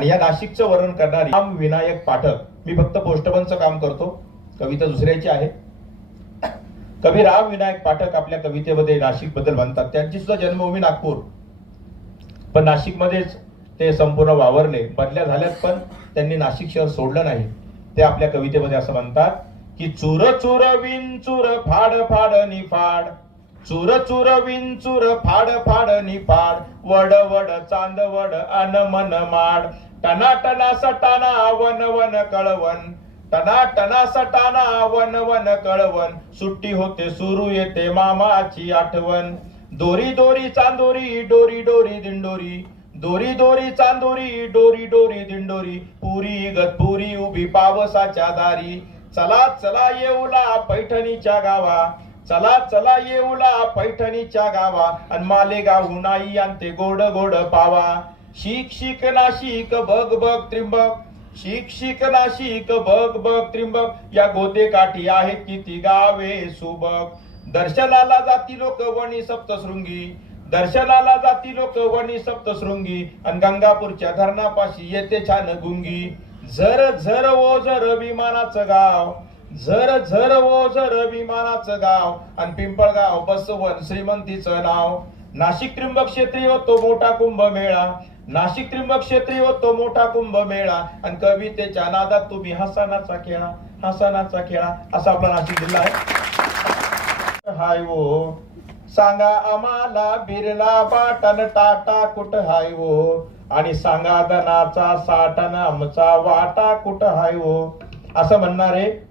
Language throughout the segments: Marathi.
आणि या नाशिकचं वर्णन करणारी राम विनायक पाठक मी फक्त पोस्टमनचं काम करतो. कविता दुसऱ्याची आहे. कवी राम विनायक पाठक आपल्या कवितेमध्ये नाशिकबद्दल म्हणतात. त्यांची सुद्धा जन्मभूमी नागपूर. पण नाशिकमध्येच ते संपूर्ण वावरले. बदल्या झाल्यात पण त्यांनी नाशिक शहर सोडलं नाही. ते आपल्या कवितेमध्ये असं म्हणतात की चुर चुर विन चुर फाड फाड निफाड चुर चुर विंचुर फाड फाड निफाड वड वड चांद वड अन मन माड. टना टना सटाना वन वन कळवण टना टना सटाना वन वन कळवण सुट्टी होते सुरू येते मामाची आठवण. दोरी दोरी चांदोरी डोरी डोरी दिंडोरी. दोरी दोरी चांदोरी डोरी डोरी दिंडोरी. पुरी गतपुरी उभी पावसाच्या दारी. चला चला येऊला पैठणीच्या गावा. चला चला येऊला पैठणीच्या गावा. अन मालेगाव नाही आणते गोड गोड पावा. शिक शिक नाशिक बघ बघ त्रिंबक शिक शिक नाशिक बघ बघ त्रिंबक या गोते काठी आहेत किती गावे सुबक. दर्शनाला जाती लोक वणी सप्तशृंगी. दर्शनाला जाती लोक वणी सप्तशृंगी. आणि गंगापूरच्या धरणापाशी येते छान गुंगी. झर झर ओ झर विमानाचं गाव. झर झर ओ झर विमानाचं गाव. आणि पिंपळगाव बसवन श्रीमंतीचं नाव. नाशिक त्रिंबक क्षेत्री होतो मोठा कुंभ मेळा नाशिक त्रिंबक क्षेत्री होतो मोठा कुंभ मेळा. आणि कवितेच्या नादात तुम्ही हसनाचा खेळा हसनाचा खेळा असा आपला नाशिक जिल्हा आहे. हाय वो. सांगा आम्हाला बिरला पाटण टाटा कुठ हाय वो? आणि सांगा धनाचा साठण आमचा वाटा कुठ हाय वो? असं म्हणणारे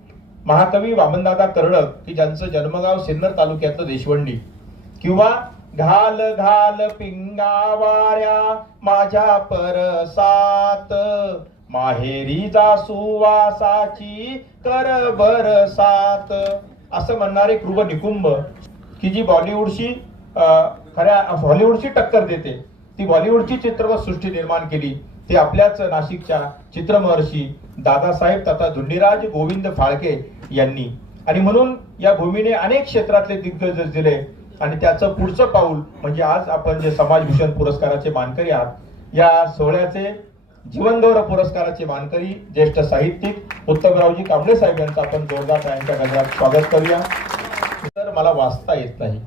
महाकवी वामनदादा कर्डक की ज्यांचं जन्मगाव सिन्नर तालुक्यातलं देशवंडी. किंवा घाल घाल पिंगावाऱ्या माझ्या परसात. माहेरी जा सुवासाची कर बरसात. असं म्हणणारे कृप निकुंभ की जी बॉलिवूडशी खऱ्या हॉलिवूडशी टक्कर देते. ती बॉलिवूडची चित्रपट सृष्टी निर्माण केली. ते आपल्याच नाशिकच्या चित्रमहर्षी दादासाहेब तथा धुंडीराज गोविंद फाळके यांनी. आणि म्हणून या भूमीने अनेक क्षेत्रातले दिग्गज दिले आणि त्याचं पुढचं पाऊल म्हणजे आज आपण जे समाजभूषण पुरस्काराचे मानकरी आहात या सोहळ्याचे जीवनगौरव पुरस्काराचे मानकरी ज्येष्ठ साहित्यिक उत्तमरावजी कांबळे साहेब यांचं आपण जोरदार यांच्या गजरात स्वागत करूया. तर मला वाचता येत नाही.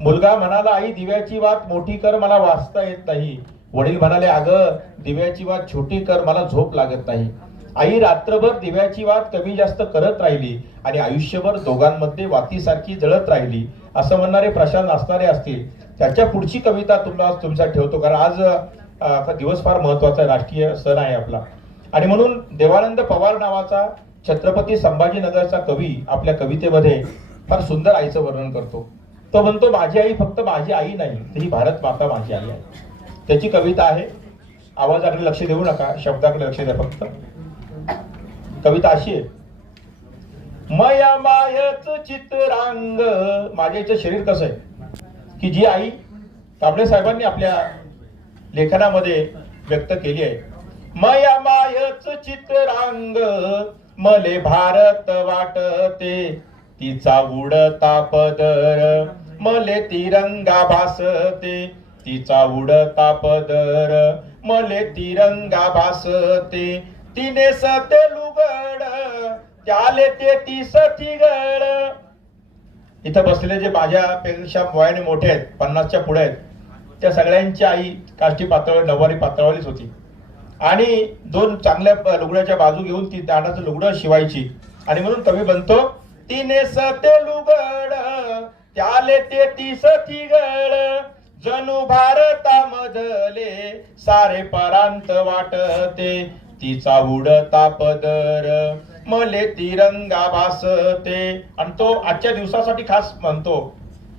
मुलगा म्हणाला आई दिव्याची वात मोठी कर मला वाचता येत नाही. वडील म्हणाले अगं दिव्याची वात छोटी कर मला झोप लागत नाही. आई रात्रभर दिव्याची वात कमी जास्त करत राहिली आणि आयुष्यभर दोघांमध्ये वातीसारखी जळत राहिली. असं म्हणणारे प्रशांत असणारे असतील त्याच्या पुढची कविता तुम्हाला तुमच्या ठेवतो. कारण आज दिवस फार महत्त्वाचा राष्ट्रीय सण आहे आपला. आणि म्हणून देवानंद पवार नावाचा छत्रपती संभाजीनगरचा कवी आपल्या कवितेमध्ये फार सुंदर आईचं वर्णन करतो. तो म्हणतो माझी आई फक्त माझी आई नाही तर ही भारत माता माझी आई आहे. त्याची कविता आहे आवाजाकडे लक्ष देऊ नका शब्दाकडे लक्ष द्या फक्त. कविता अशी आहे. मया मायच चित्रांग. मागेचं शरीर कसं आहे? की जी आई कांबळे साहेबांनी आपल्या लेखनामध्ये व्यक्त केली आहे. मया मायच चित्रांग. मले भारत वाटते. तिचा उडता पदर. मले तिरंगा भासते. तिचा उडता पदर. मले तिरंगा भासते. तिने सतेलू त्याले ते तीस सतीगड इथं बसले जे माझ्यापेक्षा वयाने मोठे आहेत पन्नासच्या पुढे आहेत त्या सगळ्यांची आई काष्टी पातळ नववारी पातळवालीच होती. आणि दोन चांगल्या लुगड्याच्या बाजू घेऊन ती दाणाचं लुगडं शिवायची. आणि म्हणून कवी बनतो तिने सते लुगड त्याले ते तीस सतीगड जणू भारतामधले सारे परांत वाटते तिचा उडता पदर. मले तिरंगा भासते. आणि तो आजच्या दिवसासाठी खास म्हणतो.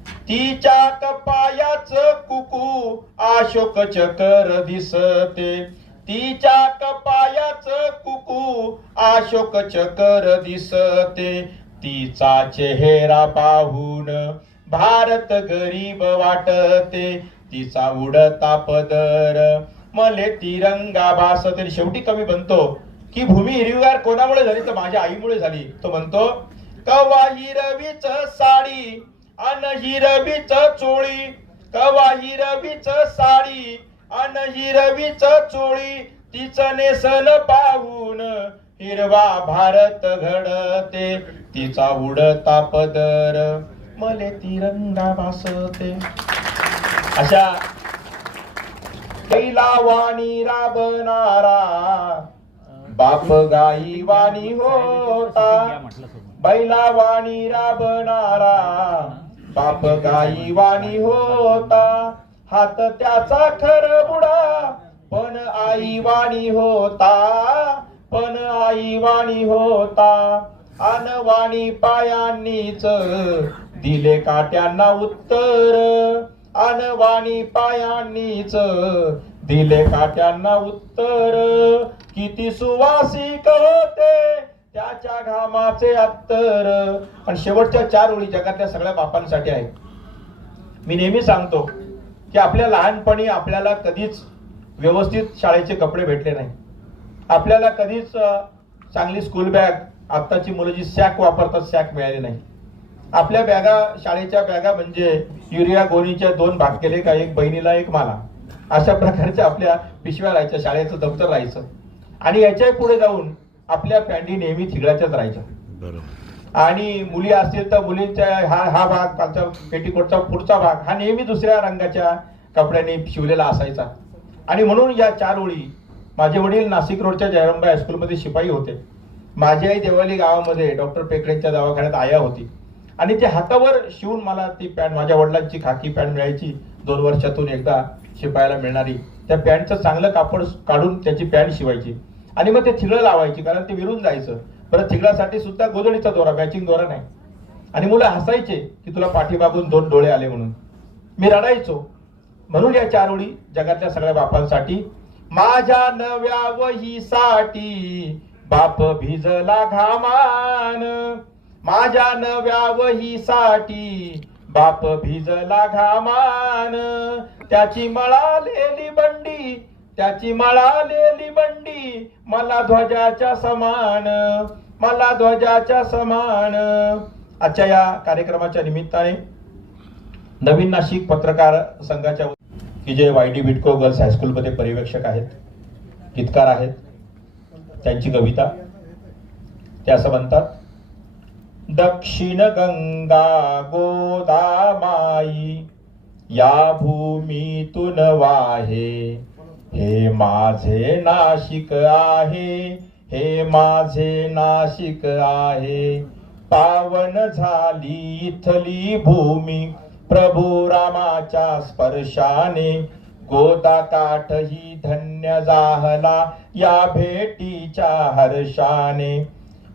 तिच्या कपायाच कुकू अशोक चकर दिसते. तिच्या कपायाच कुकू अशोक चकर दिसते. तिचा चेहरा पाहून भारत गरीब वाटते. तिचा उडता पदर मले तिरंगा भासते. शेवटी कवी बनतो. की भूमी हिरवीगार कोणामुळे झाली? तर माझ्या आईमुळे झाली. तो म्हणतो कवा हिरवीच साडी अन हिरवीच चोळी. कवा हिरवीच साडी अन हिरवीच चोळी. तिचं नेसन पाहून हिरवा भारत घडते. तिचा उडता पदर मले तिरंगा भासते अशा कैलावाणी राबणारा बाप गाई वाणी होता. बैला वाणी राबणारा. बाप गाई वाणी होता. हात त्याचा खर बुडा. पण आई वाणी होता. पण आई वाणी होता. अनवाणी पायांनीच दिले काट्यांना उत्तर. अनवाणी पायांनीच दिले काट्यांना उत्तर. किती सुवासिक होते त्याच्या घामाचे अत्तर. आणि शेवटच्या चार ओळी जगातल्या सगळ्या बापांसाठी आहे मी नेहमी सांगतो की आपल्या लहानपणी आपल्याला कधीच व्यवस्थित शाळेचे कपडे भेटले नाही. आपल्याला कधीच चांगली स्कूल बॅग आत्ताची मुलं जी सॅक वापरतात सॅक मिळाली नाही. आपल्या बॅगा शाळेच्या बॅगा म्हणजे युरिया गोणीच्या दोन भाग केले का एक बहिणीला एक मला. अशा प्रकारच्या आपल्या पिशव्या राहायच्या शाळेचं दप्तर राहायचं. आणि याच्यापुढे जाऊन आपल्या पॅन्टी नेहमी थिगळाच्याच राहायच्या. बरोबर. आणि मुली असतील तर मुलींच्या हा हा भाग खालचा पेटीकोटचा पुढचा भाग हा नेहमी दुसऱ्या रंगाच्या कपड्याने शिवलेला असायचा. आणि म्हणून या चार ओळी माझे वडील नाशिक रोडच्या जयरंबा हायस्कूलमध्ये शिपाई होते. माझी आई देवाली गावामध्ये डॉक्टर पेकडेंच्या दवाखान्यात आया होती. आणि ते हातावर शिवून मला ती पॅन्ट माझ्या वडिलांची खाकी पॅन्ट मिळायची. दोन वर्षातून एकदा शिपायला मिळणारी त्या पॅन्टचं चांगलं कापड काढून त्याची पॅन्ट शिवायची. आणि मग ते थिगळं लावायची कारण ते विरून जायचं. परत थिगळासाठी सुद्धा गोधडीचा दोरा मॅचिंग दोरा नाही. आणि मुलं हसायचे की तुला पाठीमागून दोन डोळे आले म्हणून. मी रडायचो. म्हणून या चार ओळी जगातल्या सगळ्या बापांसाठी माझ्या नव्या वहीसाठी बाप भिजला घामान. माझ्या नव्या वहीसाठी बाप भिजला घामान. त्याची मळालेली बंडी त्याची मळालेली बंडी मला ध्वजाच्या समान मला ध्वजाच्या समान. आजच्या या कार्यक्रमाच्या निमित्ताने नवीन नाशिक पत्रकार संघाच्या की जे वाय डी बिटको गर्ल्स हायस्कूलमध्ये पर्यवेक्षक आहेत गीतकार आहेत त्यांची कविता ते असं म्हणतात दक्षिण गंगा गोदामाई या भूमीतून वाहे. हे माझे नाशिक आहे हे माझे नाशिक आहे. पावन झाली इथली भूमी प्रभू रामाच्या स्पर्शाने. गोदा काठ ही धन्य जाहला या भेटीच्या हर्षाने.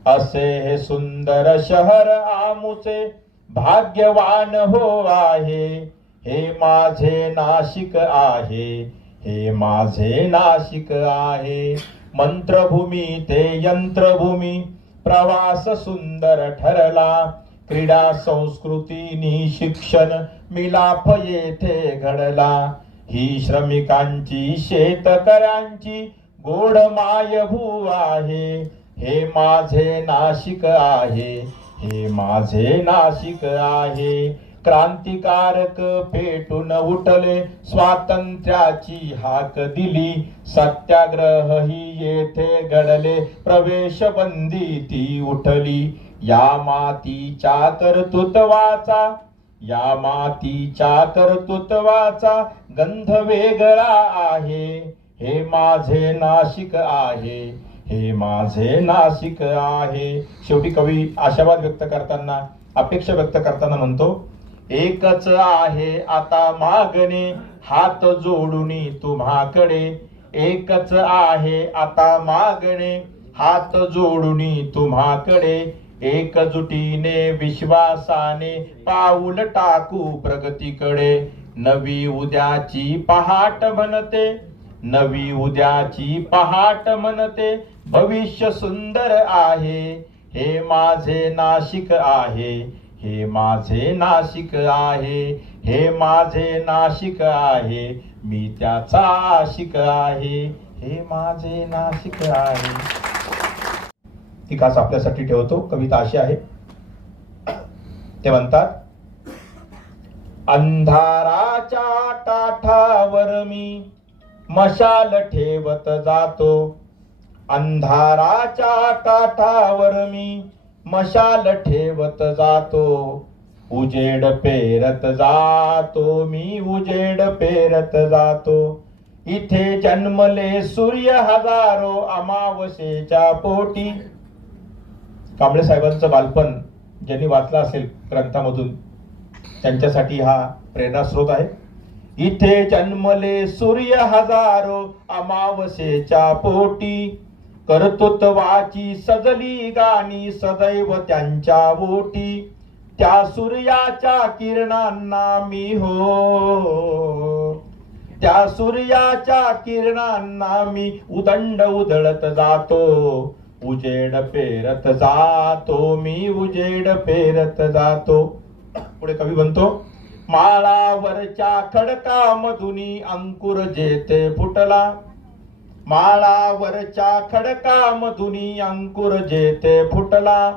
असे हे सुंदर शहर आमुचे भाग्यवान हो आहे. हे माझे नाशिक आहे हे माझे नाशिक आहे. मंत्रभूमी ते यंत्रभूमी प्रवास सुंदर ठरला. क्रीडा संस्कृतीनी शिक्षण मिलाफ येथे घडला. ही श्रमिकांची शेतकऱ्यांची गोड मायभू आहे. हे माझे नाशिक आहे हे माझे नाशिक आहे. क्रांतिकारक पेटून उठले स्वातंत्र्याची हाक दिली. सत्याग्रह ही येथे घडले प्रवेश बंदी ती उठली. या मातीच्या कर्तृत्वाचा या मातीच्या कर्तृत्वाचा गंध वेगळा आहे. हे माझे नाशिक आहे हे माझे नाशिक आहे. शेवटी कवी आशावाद व्यक्त करताना अपेक्षा व्यक्त करताना म्हणतो एकच आहे आता मागणे हात जोडून तुम्हाकडे. एकच आहे आता मागणे हात जोडूनी तुम्हाकडे. एकजुटीने विश्वासाने पाऊल टाकू प्रगतीकडे. नवी उद्याची पहाट म्हणते नवी उद्याची पहाट म्हणते भविष्य सुंदर आहे हे माझे नाशिक आहे. हे माझे नाशिक आहे हे माझे नाशिक आहे मी त्याचा आशिक आहे हे माझे नाशिक आहे. ती खास आपल्यासाठी ठेवतो कविता अशी आहे. ते म्हणतात अंधाराच्या टाठावर मी मशाल ठेवत जातो. अंधाराच्या टाठावर मी मशाल ठेवत जातो. उजेड पेरत जातो. मी उजेड पेरत जातो. इथे जन्मले सूर्य हजारो अमावस्येच्या पोटी. कांबळे साहेबांचं बालपण ज्यांनी वाचलं असेल ग्रंथामधून त्यांच्यासाठी हा प्रेरणास्रोत आहे. इथे जन्मले सूर्य हजारो अमावस्येच्या पोटी. कर्तृत्वाची सजली गाणी सदैव त्यांच्या ओटी. त्या सूर्याच्या किरणांना मी हो. त्या सूर्याच्या किरणांना मी उदंड उधळत जातो. उजेड पेरत जातो मी उजेड पेरत जातो. पुढे कवी म्हणतो माळावरच्या खडका मधुनी अंकुर जेथे फुटला माळावरच्या खडकामधुनी अंकुर जेथे फुटला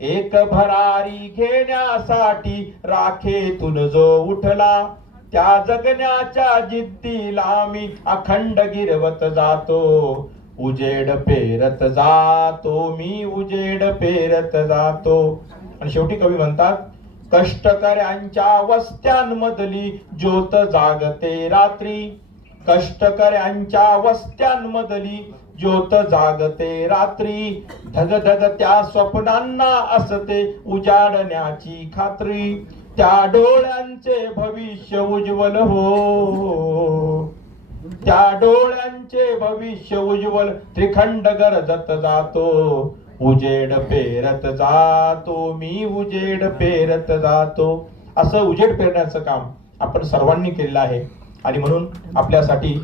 एक भरारी घेण्यासाठी राखेतून जो उठला त्या जगण्याच्या जिद्दीला मी अखंड गिरवत जातो उजेड पेरत जातो मी उजेड पेरत जातो. आणि शेवटी कवी म्हणतात कष्टकऱ्यांच्या वस्त्यांमधली ज्योत जागते रात्री. कष्टकऱ्यांच्या वस्त्यांमधली ज्योत जागते रात्री. धग धग त्या स्वप्नांना असते उजाडण्याची खात्री. त्या डोळ्यांचे भविष्य उज्ज्वल हो. त्या डोळ्यांचे भविष्य उज्ज्वल. त्रिखंड गरजत जातो. उजेड पेरत जातो. मी उजेड पेरत जातो. असं उजेड पेरण्याचं काम आपण सर्वांनी केलेलं आहे. आणि म्हणून आपल्यासाठी